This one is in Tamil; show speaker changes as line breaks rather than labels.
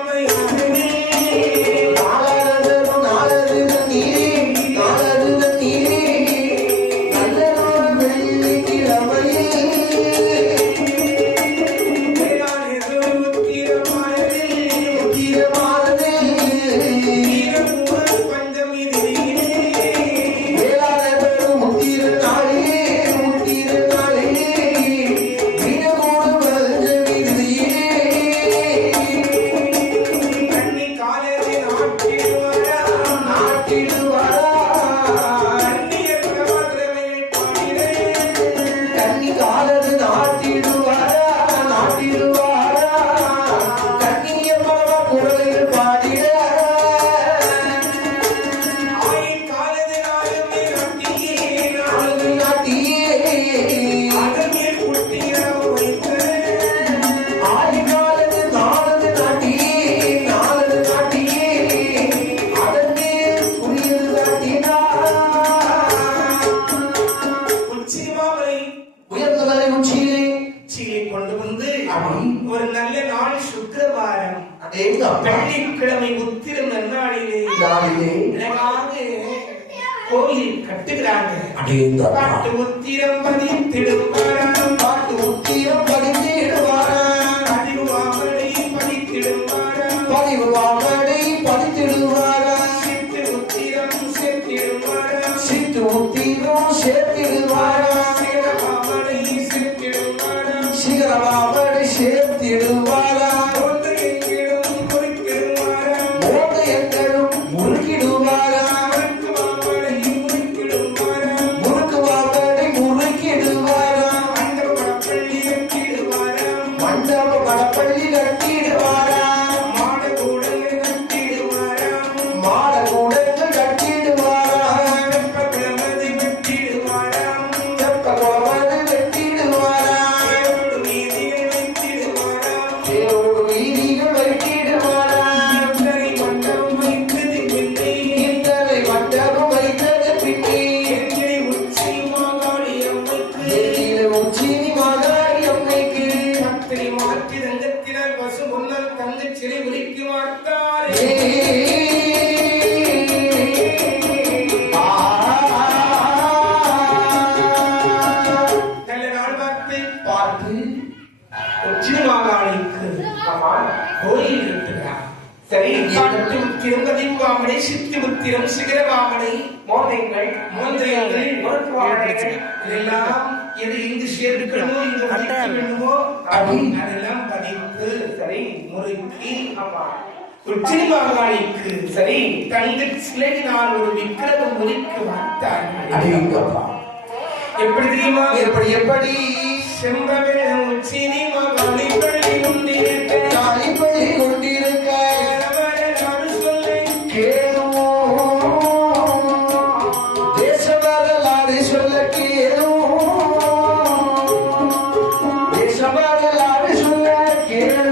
only
வெள்ளிக்கிழமை உத்திரம் நன்னாளிலே அழகாக கோயில் கட்டுகிறாங்க. பாட்டு உத்திரம் பதித்திடுவாராம்
பாட்டு உத்திரம் பதித்திடுவாராம்
பதிவாமலை பதித்திடுவாராம்
பதிவு வாங்கடை
பஞ்சாப
மண்டப
கட்டி உரிக்கு மாட்டாரே நல்ல நாள் பார்த்து
பார்த்து
உச்சி மாகாளிக்கு
ஆமா
கோயில் கட்டுகிறார் சரி பாட்டு உத்திரம் வாமனை சித்தி உத்திரம் சிகரவாமனை
மோதைங்கள்
மோந்திரங்கள்
முறுக்குவாமனைகள்
இதெல்லாம் எது இங்கு சேர்க்கணுமோ இங்கு வைக்க வேண்டுமோ அதெல்லாம் பதித்து சரி முறுக்கி
ஆமா
உச்சி மாகாளிக்கு சரி தங்க சிலையினால் ஒரு விக்கிரகம் முறிக்கு
அடேங்கப்பா.
எப்படி தெரியுமா?
எப்படி எப்படி?
செம்பவேகம் உச்சினி